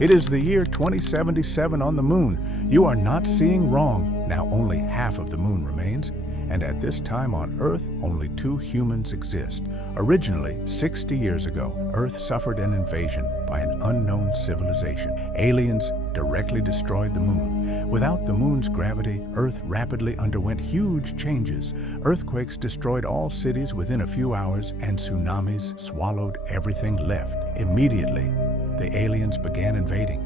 It is the year 2077 on the moon. You are not seeing wrong. Now only half of the moon remains, and at this time on Earth, only 2 humans exist. Originally, 60 years ago, Earth suffered an invasion by an unknown civilization. Aliens directly destroyed the moon. Without the moon's gravity, Earth rapidly underwent huge changes. Earthquakes destroyed all cities within a few hours, and tsunamis swallowed everything left. Immediately, the aliens began invading.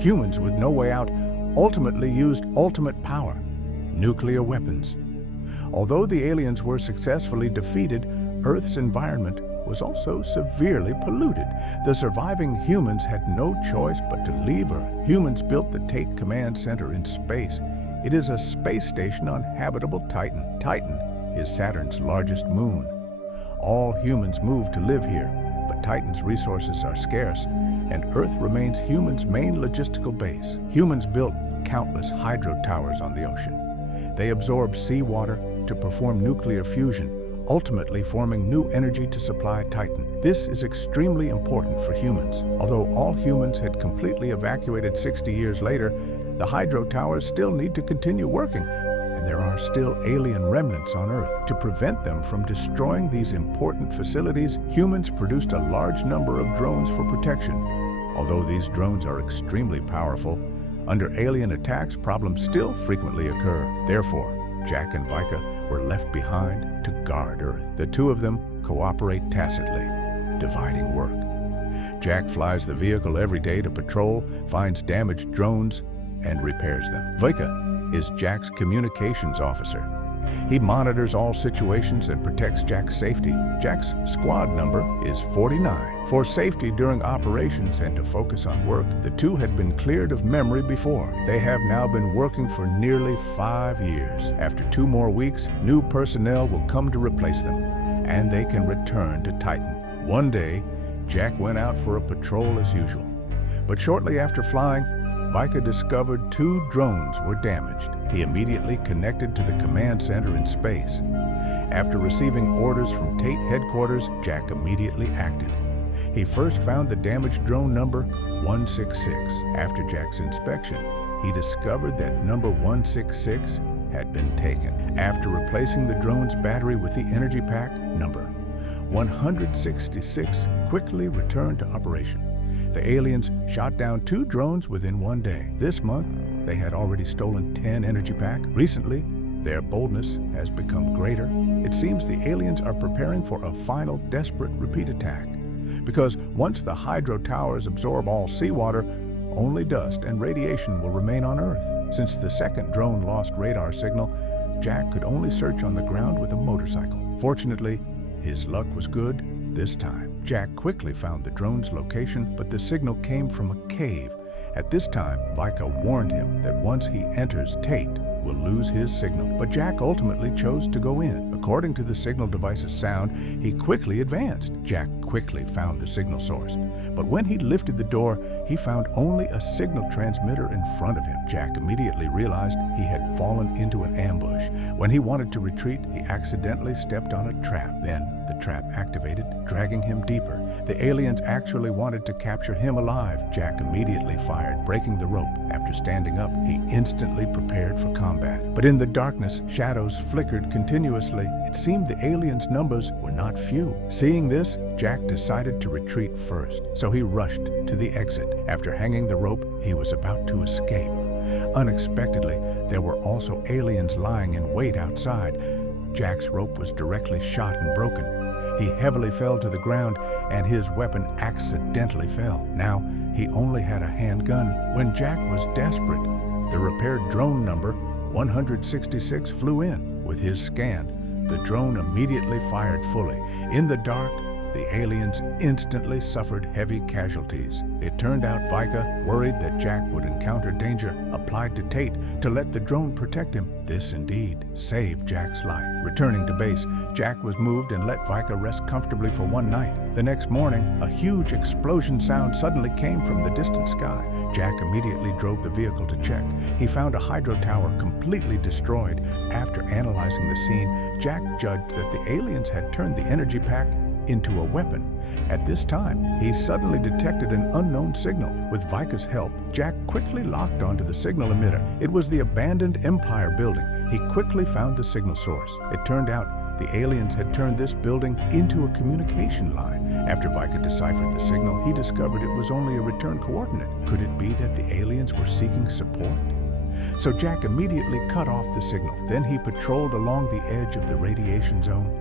Humans with no way out ultimately used ultimate power, nuclear weapons. Although the aliens were successfully defeated, Earth's environment was also severely polluted. The surviving humans had no choice but to leave Earth. Humans built the Tate Command Center in space. It is a space station on habitable Titan. Titan is Saturn's largest moon. All humans moved to live here, but Titan's resources are scarce, and Earth remains humans' main logistical base. Humans built countless hydro towers on the ocean. They absorb seawater to perform nuclear fusion, ultimately forming new energy to supply Titan. This is extremely important for humans. Although all humans had completely evacuated 60 years later, the hydro towers still need to continue working, and there are still alien remnants on Earth. To prevent them from destroying these important facilities, humans produced a large number of drones for protection. Although these drones are extremely powerful, under alien attacks, problems still frequently occur. Therefore, Jack and Vika were left behind to guard Earth. The two of them cooperate tacitly, dividing work. Jack flies the vehicle every day to patrol, finds damaged drones, and repairs them. Vika is Jack's communications officer. He monitors all situations and protects Jack's safety. Jack's squad number is 49. For safety during operations and to focus on work, the two had been cleared of memory before. They have now been working for nearly 5 years. After 2 more weeks, new personnel will come to replace them, and they can return to Titan. One day, Jack went out for a patrol as usual. But shortly after flying, Vika discovered 2 drones were damaged. He immediately connected to the command center in space. After receiving orders from Tate headquarters, Jack immediately acted. He first found the damaged drone number 166. After Jack's inspection, he discovered that number 166 had been taken. After replacing the drone's battery with the energy pack, number 166 quickly returned to operation. The aliens shot down 2 drones within 1 day. This month, they had already stolen 10 energy packs. Recently, their boldness has become greater. It seems the aliens are preparing for a final desperate repeat attack. Because once the hydro towers absorb all seawater, only dust and radiation will remain on Earth. Since the second drone lost radar signal, Jack could only search on the ground with a motorcycle. Fortunately, his luck was good this time. Jack quickly found the drone's location, but the signal came from a cave. At this time, Vika warned him that once he enters, Tate will lose his signal. But Jack ultimately chose to go in. According to the signal device's sound, he quickly advanced. Jack quickly found the signal source. But when he lifted the door, he found only a signal transmitter in front of him. Jack immediately realized he had fallen into an ambush. When he wanted to retreat, he accidentally stepped on a trap. Then the trap activated, dragging him deeper. The aliens actually wanted to capture him alive. Jack immediately fired, breaking the rope. After standing up, he instantly prepared for combat. But in the darkness, shadows flickered continuously. It seemed the aliens' numbers were not few. Seeing this, Jack decided to retreat first, so he rushed to the exit. After hanging the rope, he was about to escape. Unexpectedly, there were also aliens lying in wait outside. Jack's rope was directly shot and broken. He heavily fell to the ground, and his weapon accidentally fell. Now, he only had a handgun. When Jack was desperate, the repaired drone number 166 flew in. With his scan, the drone immediately fired fully. In the dark, the aliens instantly suffered heavy casualties. It turned out Vika, worried that Jack would encounter danger, applied to Tate to let the drone protect him. This indeed saved Jack's life. Returning to base, Jack was moved and let Vika rest comfortably for 1 night. The next morning, a huge explosion sound suddenly came from the distant sky. Jack immediately drove the vehicle to check. He found a hydro tower completely destroyed. After analyzing the scene, Jack judged that the aliens had turned the energy pack into a weapon. At this time, he suddenly detected an unknown signal. With Vika's help, Jack quickly locked onto the signal emitter. It was the abandoned Empire building. He quickly found the signal source. It turned out the aliens had turned this building into a communication line. After Vika deciphered the signal, he discovered it was only a return coordinate. Could it be that the aliens were seeking support? So Jack immediately cut off the signal. Then he patrolled along the edge of the radiation zone.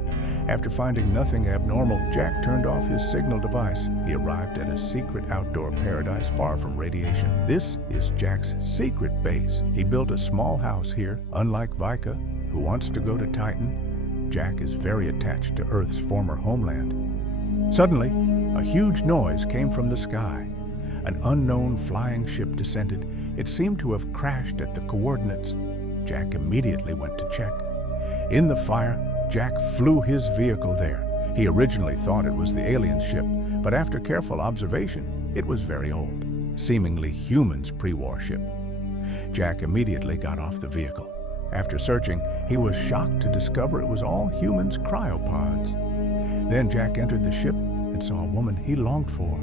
After finding nothing abnormal, Jack turned off his signal device. He arrived at a secret outdoor paradise far from radiation. This is Jack's secret base. He built a small house here. Unlike Vika, who wants to go to Titan, Jack is very attached to Earth's former homeland. Suddenly, a huge noise came from the sky. An unknown flying ship descended. It seemed to have crashed at the coordinates. Jack immediately went to check. In the fire, Jack flew his vehicle there. He originally thought it was the alien ship, but after careful observation, it was very old, seemingly humans' pre-war ship. Jack immediately got off the vehicle. After searching, he was shocked to discover it was all humans' cryopods. Then Jack entered the ship and saw a woman he longed for.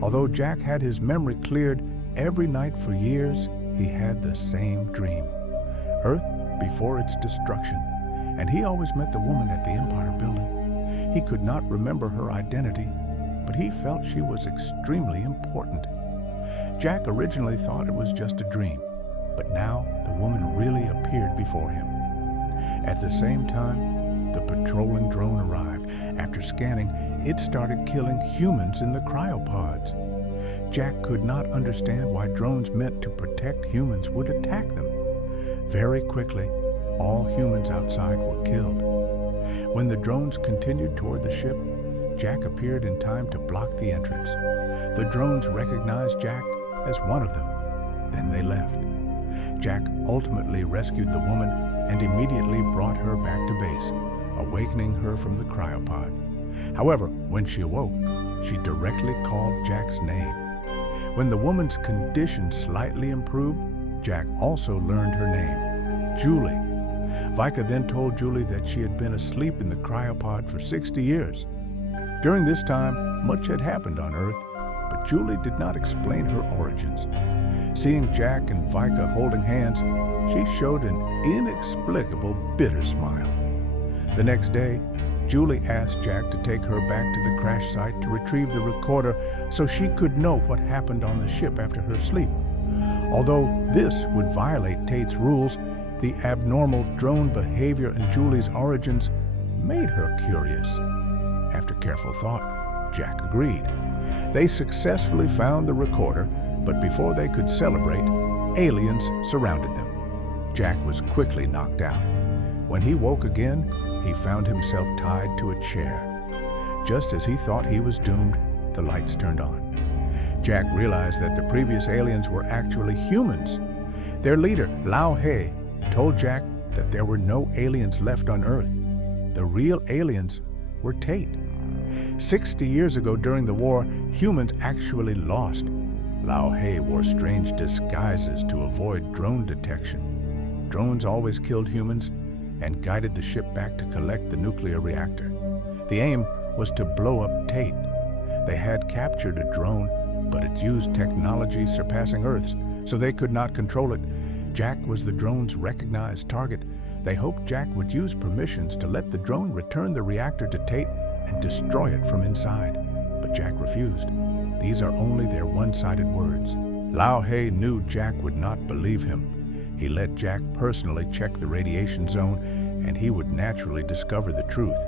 Although Jack had his memory cleared, every night for years, he had the same dream. Earth before its destruction, and he always met the woman at the Empire building. He could not remember her identity, but he felt she was extremely important. Jack originally thought it was just a dream, but now the woman really appeared before him. At the same time, the patrolling drone arrived. After scanning, it started killing humans in the cryopods. Jack could not understand why drones meant to protect humans would attack them. Very quickly, all humans outside were killed. When the drones continued toward the ship, Jack appeared in time to block the entrance. The drones recognized Jack as one of them. Then they left. Jack ultimately rescued the woman and immediately brought her back to base, awakening her from the cryopod. However, when she awoke, she directly called Jack's name. When the woman's condition slightly improved, Jack also learned her name, Julie. Vika then told Julie that she had been asleep in the cryopod for 60 years. During this time, much had happened on Earth, but Julie did not explain her origins. Seeing Jack and Vika holding hands, she showed an inexplicable bitter smile. The next day, Julie asked Jack to take her back to the crash site to retrieve the recorder so she could know what happened on the ship after her sleep. Although this would violate Tate's rules, the abnormal drone behavior and Julie's origins made her curious. After careful thought, Jack agreed. They successfully found the recorder, but before they could celebrate, aliens surrounded them. Jack was quickly knocked out. When he woke again, he found himself tied to a chair. Just as he thought he was doomed, the lights turned on. Jack realized that the previous aliens were actually humans. Their leader, Lao He, told Jack that there were no aliens left on Earth. The real aliens were Tate. 60 years ago during the war, humans actually lost. Lao He wore strange disguises to avoid drone detection. Drones always killed humans and guided the ship back to collect the nuclear reactor. The aim was to blow up Tate. They had captured a drone, but it used technology surpassing Earth's, so they could not control it. Jack was the drone's recognized target. They hoped Jack would use permissions to let the drone return the reactor to Tate and destroy it from inside. But Jack refused. These are only their one-sided words. Lao He knew Jack would not believe him. He let Jack personally check the radiation zone, and he would naturally discover the truth.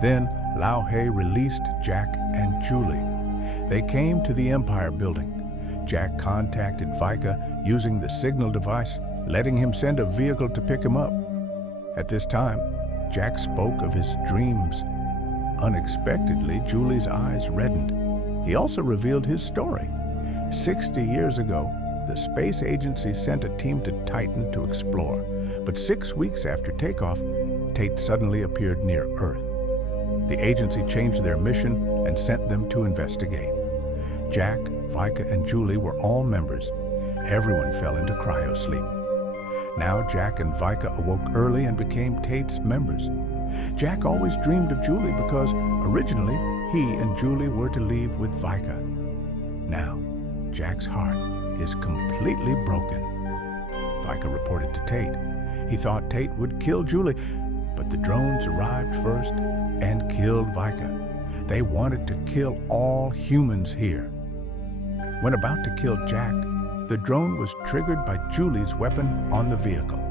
Then Lao He released Jack and Julie. They came to the Empire building. Jack contacted Vika using the signal device, letting him send a vehicle to pick him up. At this time, Jack spoke of his dreams. Unexpectedly, Julie's eyes reddened. He also revealed his story. 60 years ago, the space agency sent a team to Titan to explore, but 6 weeks after takeoff, Tate suddenly appeared near Earth. The agency changed their mission and sent them to investigate. Jack, Vika, and Julie were all members. Everyone fell into cryosleep. Now Jack and Vika awoke early and became Tate's members. Jack always dreamed of Julie because originally he and Julie were to leave with Vika. Now, Jack's heart is completely broken. Vika reported to Tate. He thought Tate would kill Julie, but the drones arrived first and killed Vika. They wanted to kill all humans here. When about to kill Jack, the drone was triggered by Julie's weapon on the vehicle.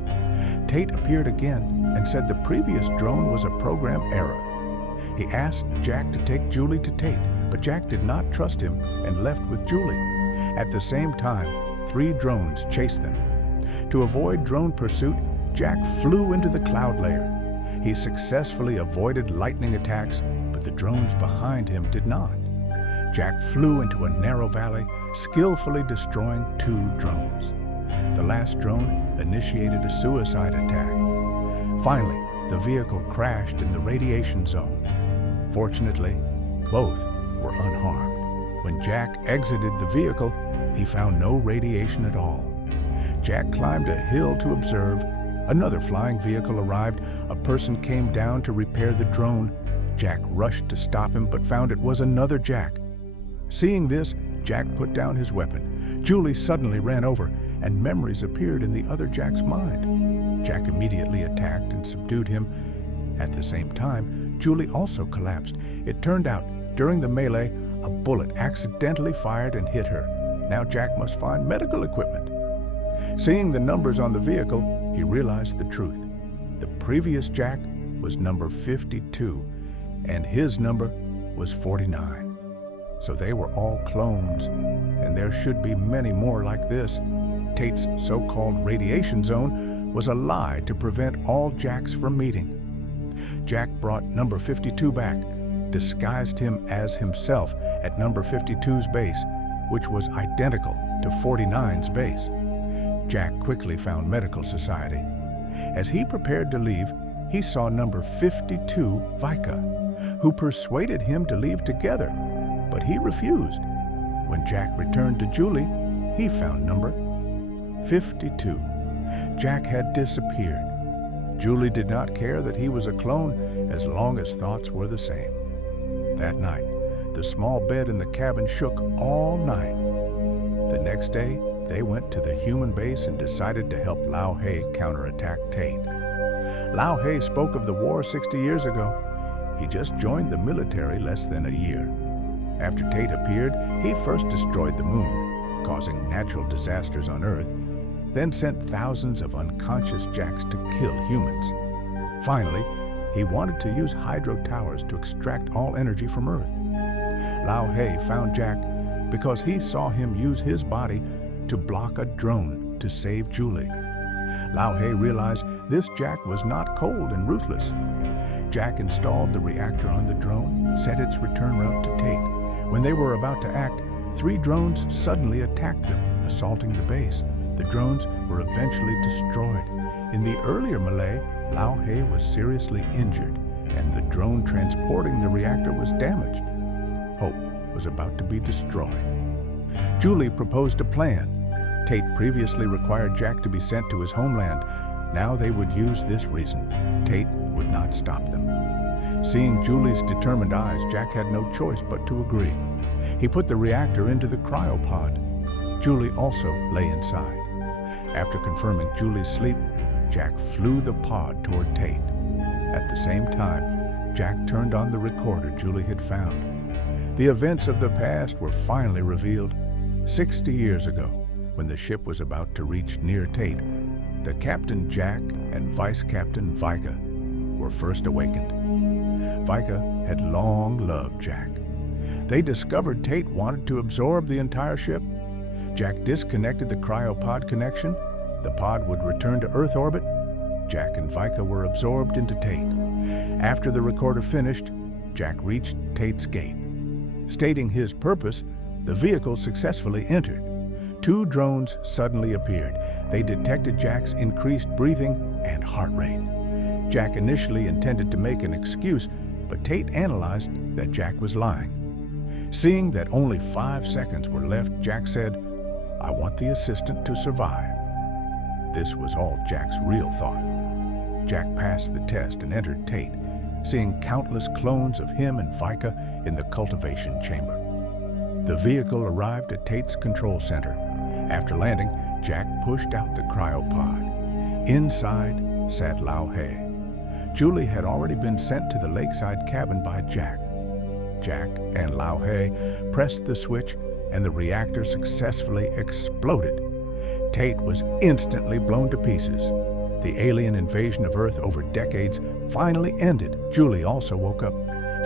Tate appeared again and said the previous drone was a program error. He asked Jack to take Julie to Tate, but Jack did not trust him and left with Julie. At the same time, 3 drones chased them. To avoid drone pursuit, Jack flew into the cloud layer. He successfully avoided lightning attacks, but the drones behind him did not. Jack flew into a narrow valley, skillfully destroying 2 drones. The last drone initiated a suicide attack. Finally, the vehicle crashed in the radiation zone. Fortunately, both were unharmed. When Jack exited the vehicle, he found no radiation at all. Jack climbed a hill to observe. Another flying vehicle arrived. A person came down to repair the drone. Jack rushed to stop him, but found it was another Jack. Seeing this, Jack put down his weapon. Julie suddenly ran over, and memories appeared in the other Jack's mind. Jack immediately attacked and subdued him. At the same time, Julie also collapsed. It turned out, during the melee, a bullet accidentally fired and hit her. Now Jack must find medical equipment. Seeing the numbers on the vehicle, he realized the truth. The previous Jack was number 52, and his number was 49. So they were all clones, and there should be many more like this. Tate's so-called radiation zone was a lie to prevent all Jacks from meeting. Jack brought number 52 back, disguised him as himself at number 52's base, which was identical to 49's base. Jack quickly found medical society. As he prepared to leave, he saw number 52, Vika, who persuaded him to leave together, but he refused. When Jack returned to Julie, he found number 52. Jack had disappeared. Julie did not care that he was a clone as long as thoughts were the same. That night, the small bed in the cabin shook all night. The next day, they went to the human base and decided to help Lao He counterattack Tate. Lao He spoke of the war 60 years ago. He just joined the military less than a year. After Tate appeared, he first destroyed the moon, causing natural disasters on Earth, then sent thousands of unconscious Jacks to kill humans. Finally, he wanted to use hydro towers to extract all energy from Earth. Lao He found Jack because he saw him use his body to block a drone to save Julie. Lao He realized this Jack was not cold and ruthless. Jack installed the reactor on the drone, set its return route to Tate. When they were about to act, 3 drones suddenly attacked them, assaulting the base. The drones were eventually destroyed. In the earlier melee, Lao He was seriously injured, and the drone transporting the reactor was damaged. Hope was about to be destroyed. Julie proposed a plan. Tate previously required Jack to be sent to his homeland. Now they would use this reason. Tate would not stop them. Seeing Julie's determined eyes, Jack had no choice but to agree. He put the reactor into the cryopod. Julie also lay inside. After confirming Julie's sleep, Jack flew the pod toward Tate. At the same time, Jack turned on the recorder Julie had found. The events of the past were finally revealed. 60 years ago, when the ship was about to reach near Tate, the Captain Jack and Vice Captain Vika were first awakened. Vika had long loved Jack. They discovered Tate wanted to absorb the entire ship. Jack disconnected the cryopod connection. The pod would return to Earth orbit. Jack and Vika were absorbed into Tate. After the recorder finished, Jack reached Tate's gate. Stating his purpose, the vehicle successfully entered. 2 drones suddenly appeared. They detected Jack's increased breathing and heart rate. Jack initially intended to make an excuse, but Tate analyzed that Jack was lying. Seeing that only 5 seconds were left, Jack said, "I want the assistant to survive." This was all Jack's real thought. Jack passed the test and entered Tate. seeing countless clones of him and Vika in the cultivation chamber. The vehicle arrived at Tate's control center. After landing, Jack pushed out the cryopod. Inside sat Lao He. Julie had already been sent to the lakeside cabin by Jack. Jack and Lao He pressed the switch, and the reactor successfully exploded. Tate was instantly blown to pieces. The alien invasion of Earth over decades finally ended. Julie also woke up,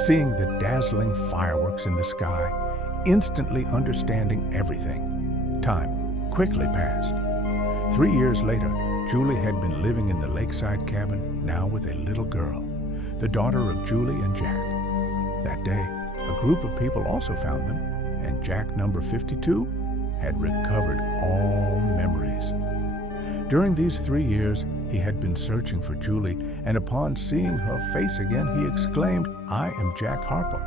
seeing the dazzling fireworks in the sky, instantly understanding everything. Time quickly passed. 3 years later, Julie had been living in the lakeside cabin, now with a little girl, the daughter of Julie and Jack. That day, a group of people also found them, and Jack number 52 had recovered all memories. During these 3 years, he had been searching for Julie, and upon seeing her face again, he exclaimed, "I am Jack Harper.